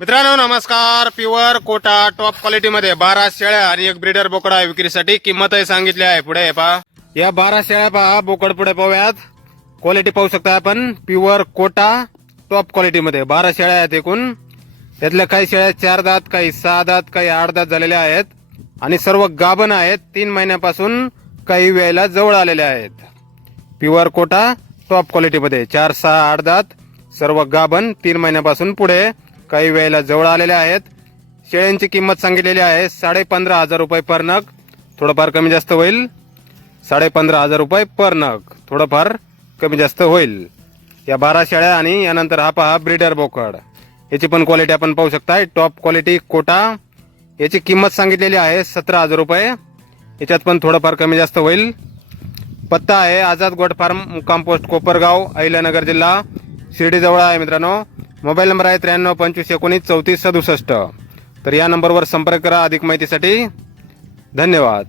मित्रांनो नमस्कार. Pure Kota top क्वालिटीमध्ये बारा शेळ्या आणि एक ब्रीडर बोकड आहे विक्रीसाठी. किंमतही सांगितली आहे. पुढे पहा. या बारा शेळ्या पहा. बोकड पुढे पाहूयात. क्वालिटी पाहू शकता आपण. प्युअर कोटा टॉप क्वालिटीमध्ये बारा शेळ्या आहेत एकूण. त्यातल्या काही शेळ्या चार दात काही सहा दात काही आठ दात झालेल्या आहेत. आणि सर्व गाभण आहेत. तीन महिन्यापासून काही वेळेला जवळ आलेल्या आहेत. प्युअर कोटा टॉप क्वालिटीमध्ये चार सहा आठ दात. सर्व गाभण तीन महिन्यापासून पुढे काही वेळेला जवळ आलेले आहेत. शेळ्यांची किंमत सांगितलेली आहे साडे पंधरा हजार रुपये पर नग. थोडंफार कमी जास्त होईल. साडे पंधरा हजार रुपये पर नग. थोडंफार कमी जास्त होईल. या बारा शेळ्या आणि यानंतर हा पहा ब्रीडर बोकड. याची पण क्वालिटी आपण पाहू शकता टॉप क्वालिटी कोटा. याची किंमत सांगितलेली आहे सतरा हजार रुपये. याच्यात पण थोडंफार कमी जास्त होईल. पत्ता आहे आझाद गोट फार्म मुक्काम पोस्ट कोपरगाव अहिल्यानगर जिल्हा. शिर्डीजवळ आहे मित्रांनो. मोबाईल नंबर आहे त्र्याण्णव पंचवीस एकोणीस चौतीस सदुसष्ट. तर या नंबरवर संपर्क करा अधिक माहितीसाठी. धन्यवाद.